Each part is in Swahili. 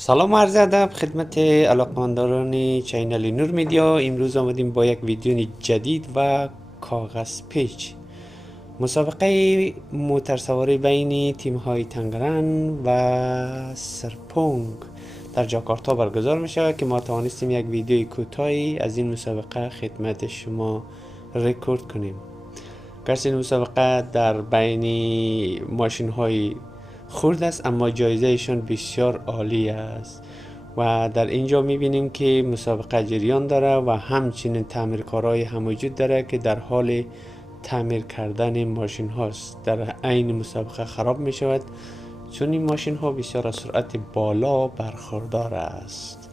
سلام و عرض ادب خدمت علاقمندان چینل نور میدیا. امروز آمدیم با یک ویدیو جدید و کاغذ پیچ مسابقه موترسواری بین تیم های تنگرنگ و سرپونگ در جاکارتا برگزار می شود که ما توانستیم یک ویدیوی کوتاهی از این مسابقه خدمت شما رکورد کنیم. گرچه این مسابقه در بین ماشین های خرد است اما جایزهشان بسیار عالی است و در اینجا میبینیم که مسابقه جریان داره و همچنین تعمیرکارای هم وجود داره که در حال تعمیر کردن ماشین هاست. در عین مسابقه خراب می شود چون این ماشین ها بسیار از سرعت بالا برخوردار است.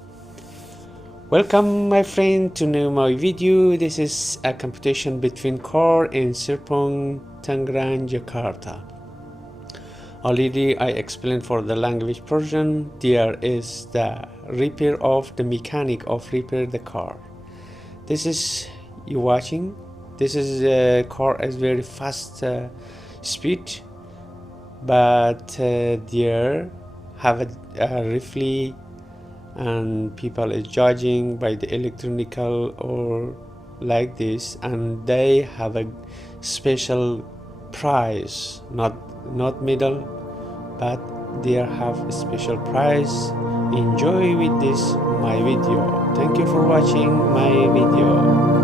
Welcome my friend to know my video. This is a competition between car and Serpong Tangerang Jakarta. Already I explained for the language version. There is the repair of the mechanic of repair the car. This is you watching. This is a car is very fast speed, but there have a roughly and people is judging by the electronical or like this, and they have a special prize, not medal, but they have a special prize. Enjoy with this my video. Thank you for watching my video.